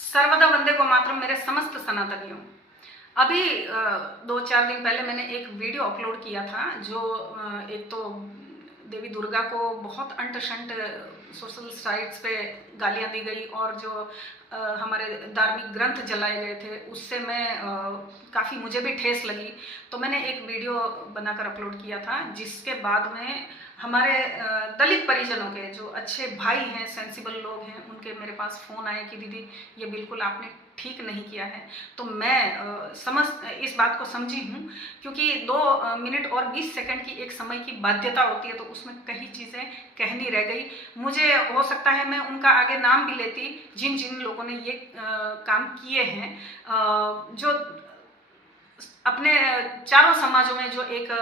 सर्वदा वंदे को मातरम मेरे समस्त सनातनियों। अभी 2-4 दिन पहले मैंने एक वीडियो अपलोड किया था जो एक तो देवी दुर्गा को बहुत अंट-शंट सोशल साइट्स पे गालियाँ दी गई और जो हमारे धार्मिक ग्रंथ जलाए गए थे उससे मैं काफ़ी मुझे भी ठेस लगी। तो मैंने एक वीडियो बनाकर अपलोड किया था जिसके बाद में हमारे दलित परिजनों के जो अच्छे भाई हैं, सेंसिबल लोग हैं, उनके मेरे पास फ़ोन आए कि दीदी ये बिल्कुल आपने ठीक नहीं किया है। तो मैं इस बात को समझी हूँ क्योंकि 2 मिनट और 20 सेकंड की एक समय की बाध्यता होती है, तो उसमें कई चीज़ें कहनी रह गई। मुझे हो सकता है मैं उनका आगे नाम भी लेती जिन जिन लोगों ने ये काम किए हैं, जो अपने चारों समाजों में जो एक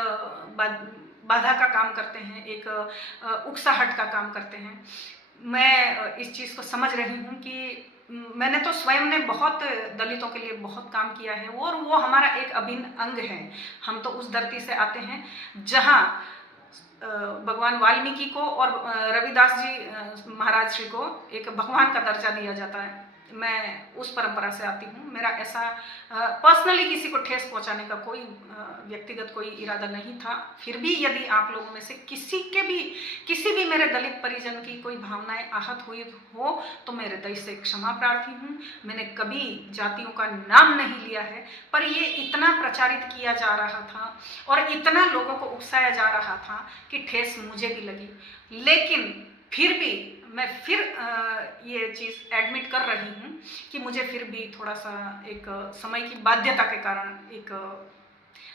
बाधा का काम करते हैं, एक उकसाहट का काम करते हैं। मैं इस चीज़ को समझ रही हूँ कि मैंने तो स्वयं ने बहुत दलितों के लिए बहुत काम किया है और वो हमारा एक अभिन्न अंग है। हम तो उस धरती से आते हैं जहाँ भगवान वाल्मीकि को और रविदास जी महाराज श्री को एक भगवान का दर्जा दिया जाता है। मैं उस परंपरा से आती हूँ। मेरा ऐसा पर्सनली किसी को ठेस पहुँचाने का कोई व्यक्तिगत कोई इरादा नहीं था। फिर भी यदि आप लोगों में से किसी भी मेरे दलित परिजन की कोई भावनाएं आहत हुई हो तो मैं हृदय से क्षमा प्रार्थी हूँ। मैंने कभी जातियों का नाम नहीं लिया है, पर ये इतना प्रचारित किया जा रहा था और इतना लोगों को उकसाया जा रहा था कि ठेस मुझे भी लगी। लेकिन फिर भी मैं ये चीज़ एडमिट कर रही हूँ कि मुझे फिर भी थोड़ा सा एक समय की बाध्यता के कारण एक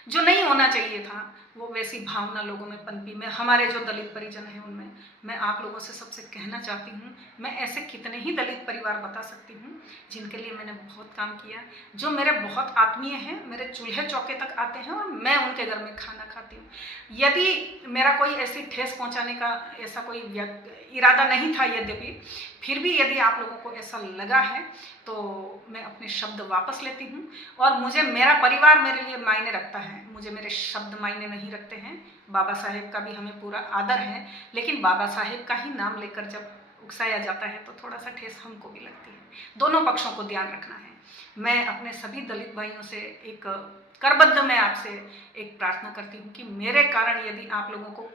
जो नहीं होना चाहिए था वो वैसी भावना लोगों में पनपी। मैं हमारे जो दलित परिजन हैं उनमें मैं आप लोगों से सबसे कहना चाहती हूँ, मैं ऐसे कितने ही दलित परिवार बता सकती हूँ जिनके लिए मैंने बहुत काम किया, जो मेरे बहुत आत्मीय हैं, मेरे चूल्हे चौके तक आते हैं और मैं उनके घर में खाना खाती हूँ। यदि मेरा कोई ऐसी ठेस पहुँचाने का ऐसा कोई इरादा नहीं था, यद्यपि फिर भी यदि आप लोगों को ऐसा लगा है तो मैं अपने शब्द वापस लेती हूँ। और मुझे मेरा परिवार मेरे लिए मायने रखता है, मुझे मेरे शब्द मायने नहीं रखते हैं। बाबा साहेब का भी हमें पूरा आदर है, लेकिन बाबा साहेब का ही नाम लेकर जब उकसाया जाता है तो थोड़ा सा ठेस हमको भी लगती है। दोनों पक्षों को ध्यान रखना है। मैं अपने सभी दलित भाइयों से एक करबद्ध मैं आपसे एक प्रार्थना करती हूँ कि मेरे कारण यदि आप लोगों को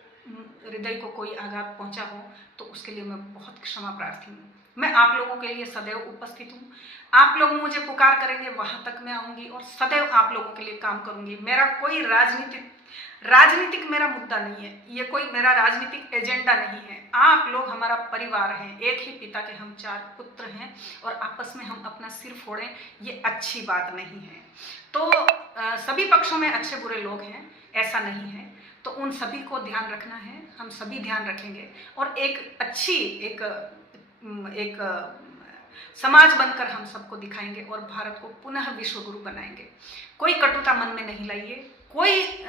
हृदय को कोई आघात पहुंचा हो तो उसके लिए मैं बहुत क्षमा प्रार्थी हूँ। मैं आप लोगों के लिए सदैव उपस्थित हूँ। आप लोग मुझे पुकार करेंगे वहां तक मैं आऊंगी और सदैव आप लोगों के लिए काम करूंगी। मेरा कोई राजनीतिक मेरा मुद्दा नहीं है, ये कोई मेरा राजनीतिक एजेंडा नहीं है। आप लोग हमारा परिवार हैं, एक ही पिता के हम 4 पुत्र हैं और आपस में हम अपना सिर फोड़ें ये अच्छी बात नहीं है। तो सभी पक्षों में अच्छे बुरे लोग हैं, ऐसा नहीं है। तो उन सभी को ध्यान रखना है, हम सभी ध्यान रखेंगे और एक अच्छी एक समाज बनकर हम सबको दिखाएंगे और भारत को पुनः विश्व गुरु बनाएंगे। कोई कटुता मन में नहीं लाइए, कोई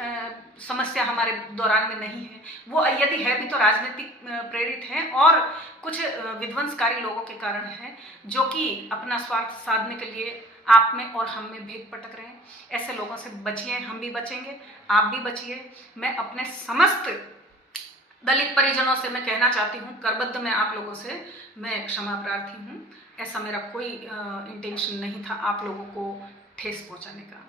समस्या हमारे दौरान में नहीं है। वो यदि है भी तो राजनीतिक प्रेरित है और कुछ विध्वंसकारी लोगों के कारण है जो कि अपना स्वार्थ साधने के लिए आप में और हम में भेद पटक रहे हैं। ऐसे लोगों से बचिए, हम भी बचेंगे, आप भी बचिए। मैं अपने समस्त दलित परिजनों से मैं कहना चाहती हूँ, करबद्ध मैं आप लोगों से मैं क्षमा प्रार्थी हूँ। ऐसा मेरा कोई इंटेंशन नहीं था आप लोगों को ठेस पहुँचाने का।